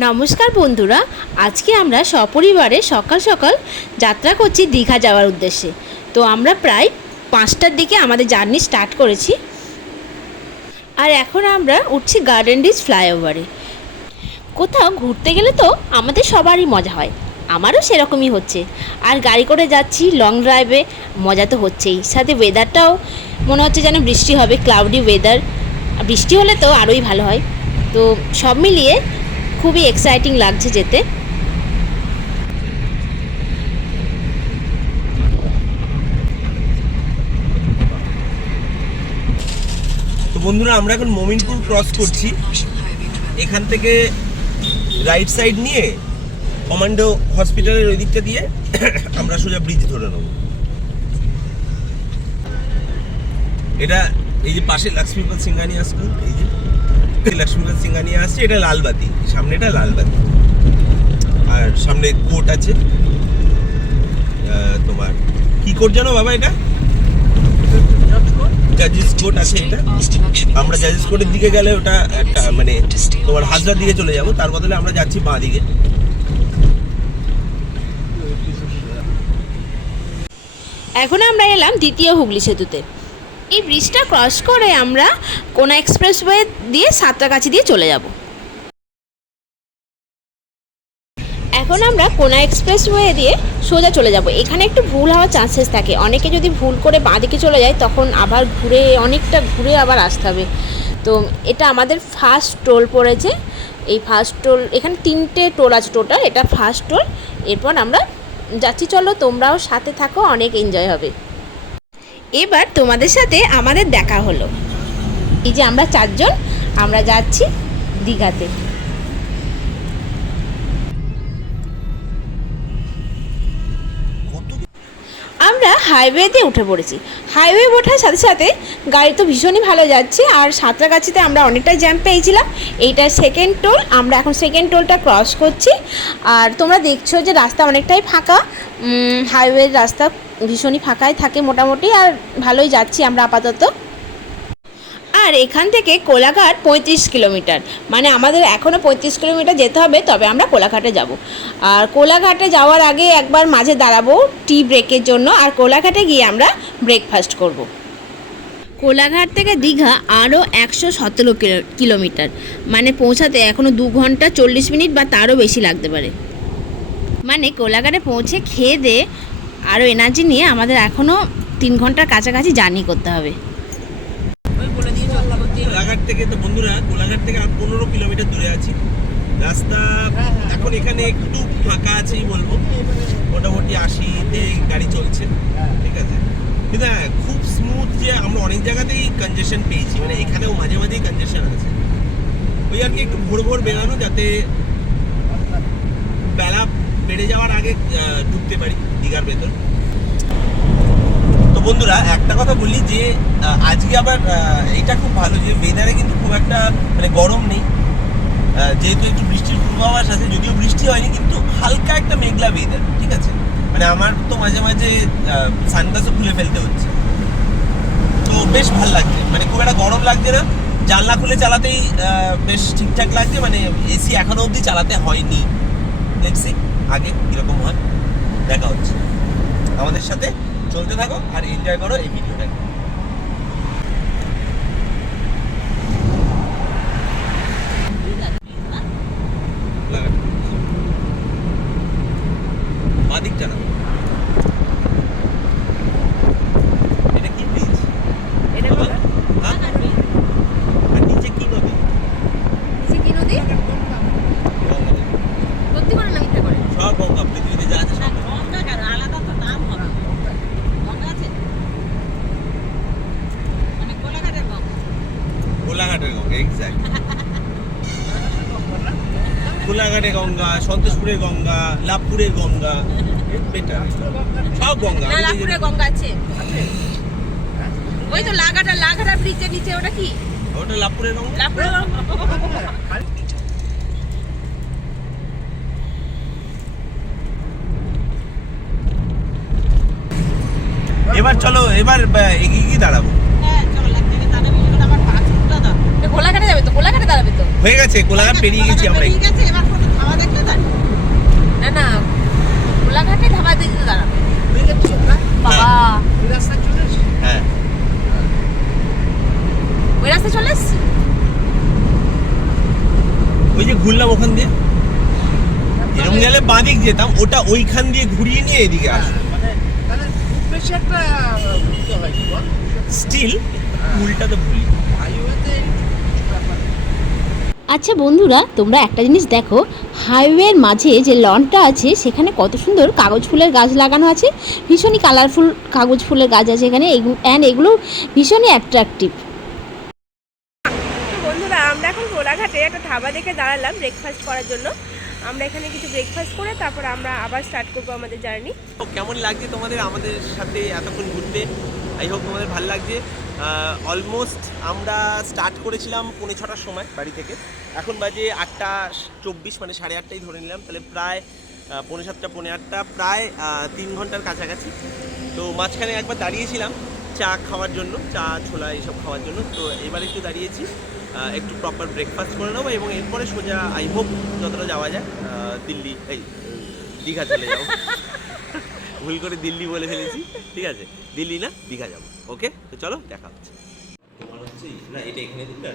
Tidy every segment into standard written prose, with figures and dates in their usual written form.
নমস্কার বন্ধুরা, আজকে আমরা সপরিবারে সকাল সকাল যাত্রা করছি দীঘা যাওয়ার উদ্দেশ্যে। তো আমরা প্রায় 5টার দিকে আমাদের জার্নি স্টার্ট করেছি, আর এখন আমরা উঠছি গার্ডেন রিচ ফ্লাইওভারে। কোথাও ঘুরতে গেলে তো আমাদের সবারই মজা হয়, আমারও সেরকমই হচ্ছে। আর গাড়ি করে যাচ্ছি লং ড্রাইভে, মজা তো হচ্ছেই, সাথে ওয়েদারটাও মনে হচ্ছে যেন বৃষ্টি হবে, ক্লাউডি ওয়েদার। বৃষ্টি হলে তো আরোই ভালো হয়। তো সব মিলিয়ে খুবই এক্সাইটিং লাগছে যেতে। তো বন্ধুরা, আমরা এখন মোমিনপুর ক্রস করছি। এখান থেকে রাইট সাইড নিয়ে কমান্ডো হসপিটালের ওই দিকটা দিয়ে আমরা সোজা ব্রিজ ধরে নেব। এটা এই যে পাশে লক্ষ্মীপদ সিংহানিয়া স্কুল, এই যে লক্ষ্মীপদ সিংহানিয়া আসছে, এটা লালবাতি, সামনেটা লালবাতি, আর সামনে কোর্ট আছে। তোমার কি কোর্ট জানো বাবা? এটা জাজিস কোর্ট আছে। এটা আমরা জাজিস কোর্টের দিকে গেলে ওটা একটা মানে তোমার হাজরার দিকে চলে যাব, তার বদলে আমরা যাচ্ছি বাঁ দিকে। এখন আমরা এলাম দ্বিতীয় হুগলি সেতুতে। এই ব্রিজটা ক্রস করে আমরা কোনা এক্সপ্রেসওয়ে দিয়ে সাঁতরাগাছি দিয়ে চলে যাব। এখন আমরা কোনা এক্সপ্রেসওয়ে দিয়ে সোজা চলে যাব। এখানে একটু ভুল হওয়ার চান্সেস থাকে, অনেকে যদি ভুল করে বাঁ দিকে চলে যায় তখন আবার অনেকটা ঘুরে আবার আসতে হবে। তো এটা আমাদের ফার্স্ট টোল পড়েছে। এই ফার্স্ট টোল, এখানে 3টে টোল আছে টোটাল, এটা ফার্স্ট টোল। এরপর আমরা যাচ্ছি, চলো তোমরাও সাথে থাকো, অনেক এনজয় হবে। এবার তোমাদের সাথে আমাদের দেখা হলো। এই যে আমরা 4জন, আমরা যাচ্ছি দীঘাতে। আমরা হাইওয়েতে উঠে পড়েছি। হাইওয়ে ওঠার সাথে সাথে গাড়ি তো ভীষণই ভালো যাচ্ছে, আর সাঁতরাগাছিতে আমরা অনেকটাই জ্যাম পেয়েছিলাম। এইটা সেকেন্ড টোল, আমরা এখন সেকেন্ড টোলটা ক্রস করছি। আর তোমরা দেখছো যে রাস্তা অনেকটাই ফাঁকা, হাইওয়ের রাস্তা ভীষণই ফাঁকাই থাকে মোটামুটি, আর ভালোই যাচ্ছি আমরা আপাতত। আর এখান থেকে কোলাঘাট 35 কিলোমিটার, মানে আমাদের এখনও 35 কিলোমিটার যেতে হবে, তবে আমরা কোলাঘাটে যাব। আর কোলাঘাটে যাওয়ার আগে একবার মাঝে দাঁড়াবো টি ব্রেকের জন্য, আর কোলাঘাটে গিয়ে আমরা ব্রেকফাস্ট করব। কোলাঘাট থেকে দীঘা আরও 117 কিলোমিটার, মানে পৌঁছাতে এখনও 2 ঘন্টা 40 মিনিট বা তারও বেশি লাগতে পারে। মানে কোলাঘাটে পৌঁছে খেয়ে দিয়ে আরও এনার্জি নিয়ে আমাদের এখনও 3 ঘন্টার কাছাকাছি জার্নি করতে হবে। কোলাঘাট থেকে তো বন্ধুরা, কোলাঘাট থেকে আর 15 কিলোমিটার দূরে আছি। রাস্তা এখন এখানে একটু ফাঁকা আছেই বলবো, মোটামুটি 80-তে গাড়ি চলছে, ঠিক আছে। কিন্তু হ্যাঁ, খুব স্মুথ, যে আমরা অনেক জায়গাতেই কনজেশন পেয়েছি, মানে এখানেও মাঝে মাঝেই কনজেশন আছে। ওই আর কি একটু ভোর ভোর বেরানো, যাতে বেলা বেড়ে যাওয়ার আগে ঢুকতে পারি দীঘার ভেতর। তো বন্ধুরা, একটা কথা বলি যে আজকে আবার এটা খুব ভালো যে ওয়েদারে কিন্তু খুব একটা মানে গরম নেই, যেহেতু একটু বৃষ্টির পূর্বাভাস আছে, যদিও বৃষ্টি হয়নি, কিন্তু হালকা একটা মেঘলা ওয়েদার, ঠিক আছে। মানে আমার তো মাঝে মাঝে সানগ্লাসও খুলে ফেলতে হচ্ছে, তো বেশ ভালো লাগছে, মানে খুব একটা গরম লাগছে না। জানলা খুলে চালাতেই বেশ ঠিকঠাক লাগছে, মানে এসি এখনো অবধি চালাতে হয়নি। দেখছি আগে কিরকম হয়, দেখা হচ্ছে। আমাদের সাথে চলতে থাকো আর এনজয় করো এই ভিডিওটাকে। দিকটা না, এটা কি ব্রিজ? এটা আর নিচে কি নদী? নিচে কি নদী? সত্যি করে না মিথ্যা করে? সব গঙ্গা, পৃথিবীতে যা আছে সব গঙ্গা। কেন আলাদা তো নাম হবে? গঙ্গা আছে, মানে কোলাঘাটের গঙ্গা। কোলাঘাটের গঙ্গা, এক্স্যাক্ট। কোলাঘাটের গঙ্গা, সন্তোষপুরের গঙ্গা, লাভপুরের গঙ্গা, বেটার সব গঙ্গা। না, লাভপুরের গঙ্গা আছে। ওই তো লাঘাটা ব্রিজের নিচে, ওটা কি? ওটা লাভপুরের গঙ্গা। লাভপুরের গঙ্গা। এবার চলো, এবার এগিয়ে গিয়ে দাঁড়াবো। হ্যাঁ চলো, লাগছে দাঁড়াবে, আমার পা ছুটটা দাও। কোলাঘাটে যাবে তো, কোলাঘাটে দাঁড়াবে তো। হয়ে গেছে, কোলাঘাট পেরিয়ে গেছি আমরা। ঠিক আছে, এবার দাঁড়াবে। দেখেছো না? বাবা ওই রাস্তায় চলে এসেছি। হ্যাঁ ওই রাস্তায় চলে এসছি। ওই যে ঘুরলাম ওখান দিয়ে, এরকম গেলে বাঁদিক যেতাম, ওটা ওইখান দিয়ে ঘুরিয়ে নিয়ে এদিকে আসবো। মানে তাহলে খুব বেশি একটা ভুলতে হয়নি বল। স্টিল ভুলটা তো ভুলি। হাইওয়েতে কিছু ব্যাপার নেই। আচ্ছা বন্ধুরা, তোমরা একটা জিনিস দেখো, হাইওয়ের মাঝে যে লনটা আছে সেখানে কত সুন্দর কাগজ ফুলের গাছ লাগানো আছে, ভীষণই কালারফুল কাগজ ফুলের গাছ আছে এখানে, অ্যান্ড এগুলো ভীষণই অ্যাট্রাকটিভ। বন্ধুরা, আমরা এখন কোলাঘাটে একটা ধাবা দেখে দাঁড়ালাম ব্রেকফাস্ট করার জন্য। আমরা এখানে কিছু ব্রেকফাস্ট করে তারপর আমরা আবার স্টার্ট করবো আমাদের জার্নি। কেমন লাগছে তোমাদের আমাদের সাথে এতক্ষণ ঘুরতে? আই হোপ তোমাদের ভালো লাগছে। অলমোস্ট আমরা স্টার্ট করেছিলাম 6:45 সময় বাড়ি থেকে, এখন বাজে 8:24, মানে 8:30 ধরে নিলাম, তাহলে প্রায় 7:45 8:30, প্রায় 3 ঘন্টার কাছাকাছি। তো মাঝখানে একবার দাঁড়িয়েছিলাম চা খাওয়ার জন্য, চা ছোলা এইসব খাওয়ার জন্য। তো এবার একটু দাঁড়িয়েছি, একটু প্রপার ব্রেকফাস্ট করে নেবো এবং এরপরে সোজা আই হোপ যতটা যাওয়া যায় দিল্লি, দীঘা চলে যাবো। ভুল করে দিল্লি বলে ফেলেছি, ঠিক আছে, দিল্লি না দীঘা যাবো। ওকে, তো চলো দেখা হচ্ছে। তোমার হচ্ছে না, এটা এখানে দিন না,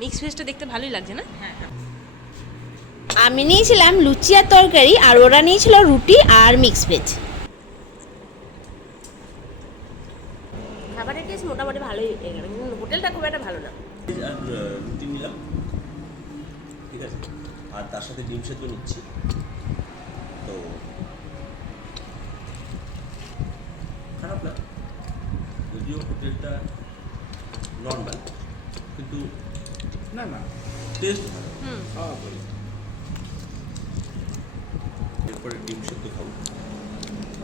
মিক্স ভেজটা দেখতে ভালোই লাগছে না? আমি নিয়েছিলাম লুচি আর তরকারি, আর ওরা নিয়েছিল রুটি আর মিক্স ভেজ। খাবারের টেস্ট মোটামুটি ভালোই, হোটেলটা খুব একটা ভালো না। আর রুটি নিলাম, ঠিক আছে, আর তার সাথে ডিম সেদ্ধ নিচ্ছি। তো খারাপ না, যদিও হোটেলটা নর্মাল, কিন্তু না না, টেস্ট ভালো। খাওয়া বলি। এরপরে ডিম সেদ্ধ খাবো,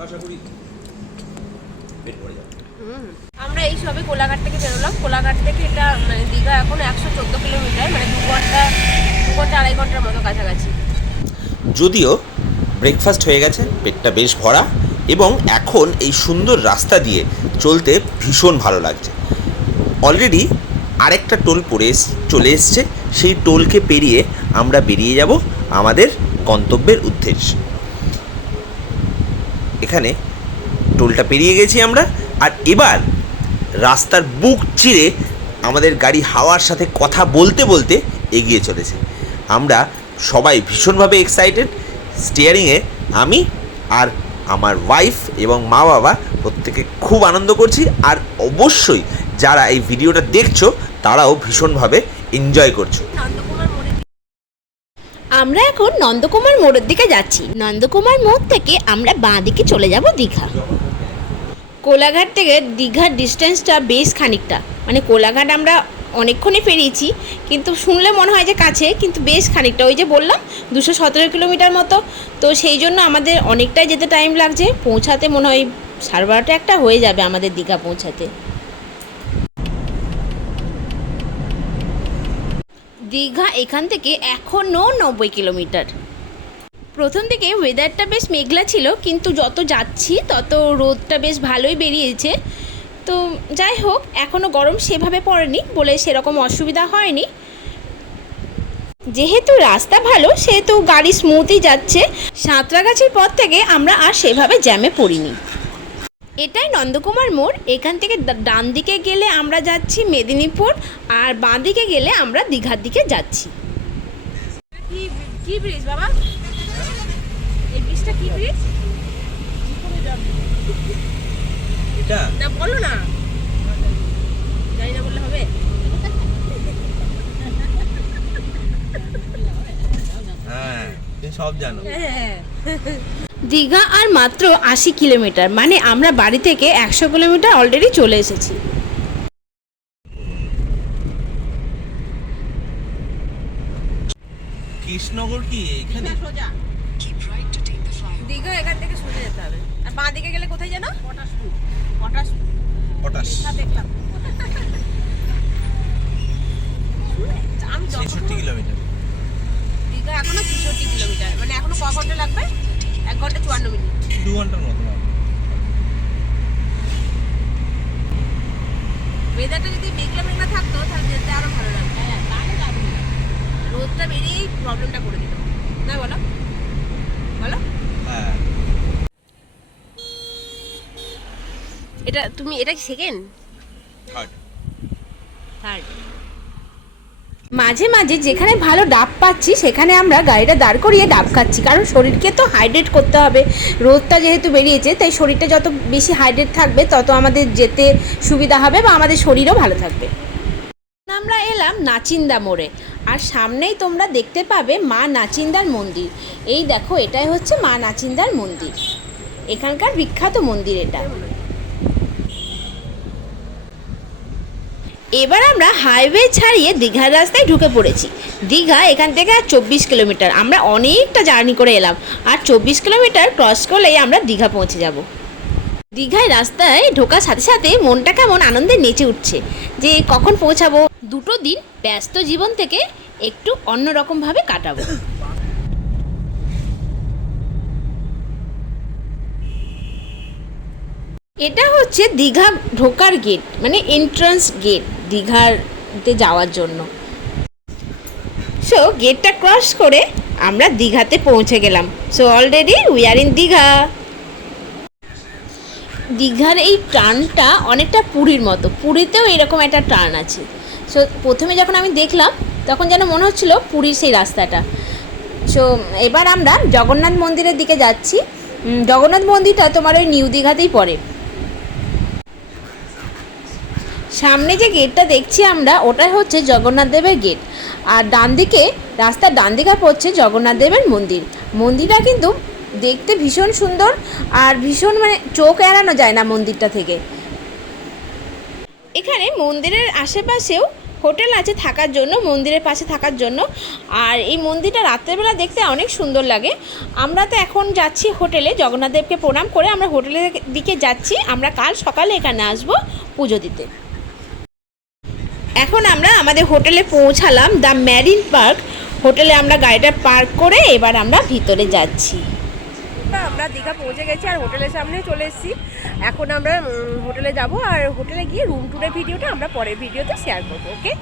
আশা করি পেট ভরে যাবে। আমরা এই সবে কোলাঘাট থেকে বেরোলাম। কোলাঘাট থেকে এটা মানে দীঘা এখন 114 কিলোমিটার, মানে 2 ঘন্টা 2.5 ঘন্টার মতো কাছাকাছি। যদিও ব্রেকফাস্ট হয়ে গেছে, পেটটা বেশ ভরা, এবং এখন এই সুন্দর রাস্তা দিয়ে চলতে ভীষণ ভালো লাগছে। অলরেডি আরেকটা টোল চলে এসছে, সেই টোলকে পেরিয়ে আমরা বেরিয়ে যাব আমাদের গন্তব্যের উদ্দেশ্যে। এখানে টোলটা পেরিয়ে গেছি আমরা, আর এবার রাস্তার বুক চিরে আমাদের গাড়ি হাওয়ার সাথে কথা বলতে বলতে এগিয়ে চলেছে। আমরা সবাই ভীষণভাবে এক্সাইটেড। স্টিয়ারিংয়ে আমি আর আমার ওয়াইফ এবং মা বাবা প্রত্যেকে খুব আনন্দ করছি, আর অবশ্যই যারা এই ভিডিওটা দেখছো তারাও ভীষণভাবে এনজয় করছো। আমরা এখন নন্দকুমার মোড়ের দিকে যাচ্ছি। নন্দকুমার মোড় থেকে আমরা বাঁ দিকে চলে যাব দীঘা। কোলাঘাট থেকে দীঘার ডিস্টেন্সটা বেশ খানিকটা, মানে কোলাঘাট আমরা অনেকক্ষণই পেরিয়েছি, কিন্তু শুনলে মনে হয় যে কাছে, কিন্তু বেশ খানিকটা। ওই যে বললাম 217 কিলোমিটার মতো, তো সেই জন্য আমাদের অনেকটাই যেতে টাইম লাগছে। পৌঁছাতে মনে হয় 12:30 একটা হয়ে যাবে আমাদের দীঘা পৌঁছাতে। দীঘা এখান থেকে এখনও 90 কিলোমিটার। প্রথম দিকে ওয়েদারটা বেশ মেঘলা ছিল, কিন্তু যত যাচ্ছি তত রোদটা বেশ ভালোই বেরিয়েছে। তো যাই হোক, এখনও গরম সেভাবে পড়েনি বলে সেরকম অসুবিধা হয়নি। যেহেতু রাস্তা ভালো সেহেতু গাড়ি স্মুথই যাচ্ছে। সাঁতরাগাছির পর থেকে আমরা আর সেভাবে জ্যামে পড়িনি। এটাই নন্দকুমার মোড়। এখান থেকে ডান দিকে গেলে আমরা যাচ্ছি মেদিনীপুর, আর বাঁ দিকে গেলে আমরা দীঘার দিকে যাচ্ছি। কি ব্রিজ বাবা? এই ব্রিজটা কি ব্রিজ? এটা না বলো না, জানি না বললে হবে। হ্যাঁ, তুমি সব জানো। দীঘা আর মাত্র 80 কিলোমিটার, মানে আমরা বাড়ি থেকে 100 কিলোমিটার অলরেডি চলে এসেছি। কৃষ্ণনগর কি এখানে? সোজা দীঘা এখান থেকে সোজা যেতে হবে। আর বাঁ দিকে গেলে কোথায় যেন? পটাশ দেখলাম। আমি 66 কিলোমিটার। দীঘা এখনো 66 কিলোমিটার, মানে এখনো ক ঘন্টা লাগবে? 1 ঘন্টা 54 মিনিট। 2 ঘন্টার মতো লাগবে। ওয়েদারটা যদি মেঘলা মেঘলা থাকতো তাহলে প্রবলেমটা করে দিল না, বলো বলো। হ্যাঁ এটা কি সেকেন্ড থার্ড। থার্ড? মাঝে মাঝে যেখানে ভালো ডাব পাচ্ছি সেখানে আমরা গাড়িটা দাঁড় করিয়ে ডাব খাচ্ছি, কারণ শরীরকে তো হাইড্রেট করতে হবে। রোদটা যেহেতু বেরিয়েছে তাই শরীরটা যত বেশি হাইড্রেট থাকবে তত আমাদের যেতে সুবিধা হবে বা আমাদের শরীরও ভালো থাকবে। আমরা এলাম নাচিন্দা মোড়ে, আর সামনেই তোমরা দেখতে পাবে মা নাচিন্দার মন্দির। এই দেখো, এটাই হচ্ছে মা নাচিন্দার মন্দির, এখানকার বিখ্যাত মন্দির এটা। এবার আমরা হাইওয়ে ছাড়িয়ে দীঘার রাস্তায় ঢুকে পড়েছি। দীঘা এখান থেকে আর 24 কিলোমিটার, আমরা অনেকটা জার্নি করে এলাম, আর 24 কিলোমিটার ক্রস করলেই আমরা দীঘা পৌঁছে যাব। দীঘায় রাস্তায় ঢোকার সাথে সাথে মনটা কেমন আনন্দে নেচে উঠছে যে কখন পৌঁছাবো। দুটো দিন ব্যস্ত জীবন থেকে একটু অন্যরকমভাবে কাটাবো। এটা হচ্ছে দীঘা ঢোকার গেট, মানে এন্ট্রান্স গেট দীঘাতে যাওয়ার জন্য। সো গেটটা ক্রস করে আমরা দীঘাতে পৌঁছে গেলাম। So already we are in Digha. দীঘার এই টার্নটা অনেকটা পুরীর মতো, পুরীতেও এরকম একটা টার্ন আছে। সো প্রথমে যখন আমি দেখলাম তখন যেন মনে হচ্ছিল পুরীর সেই রাস্তাটা। সো এবার আমরা জগন্নাথ মন্দিরের দিকে যাচ্ছি। জগন্নাথ মন্দিরটা তোমার ওই নিউ দীঘাতেই পড়ে। সামনে যে গেটটা দেখছি আমরা, ওটাই হচ্ছে জগন্নাথ দেবের গেট, আর ডান দিকে, রাস্তার ডান দিকে পড়ছে জগন্নাথ দেবের মন্দির। মন্দিরটা কিন্তু দেখতে ভীষণ সুন্দর আর ভীষণ, মানে চোখ এড়ানো যায় না মন্দিরটা থেকে। এখানে মন্দিরের আশেপাশেও হোটেল আছে থাকার জন্য, মন্দিরের পাশে থাকার জন্য। আর এই মন্দিরটা রাত্রেবেলা দেখতে অনেক সুন্দর লাগে। আমরা তো এখন যাচ্ছি হোটেলে, জগন্নাথ দেবকে প্রণাম করে আমরা হোটেলের দিকে যাচ্ছি। আমরা কাল সকালে এখানে আসবো পুজো দিতে। এখন আমরা আমাদের হোটেলে পৌঁছালাম, দ্য ম্যারিন পার্ক হোটেলে। আমরা গাড়িটা পার্ক করে এবার আমরা ভিতরে যাচ্ছি। আমরা দীঘা পৌঁছে গেছি আর হোটেলের সামনে চলে এসেছি। এখন আমরা হোটেলে যাব, আর হোটেলে গিয়ে রুম ট্যুরের ভিডিওটা আমরা পরের ভিডিওতে শেয়ার করবো। ওকে।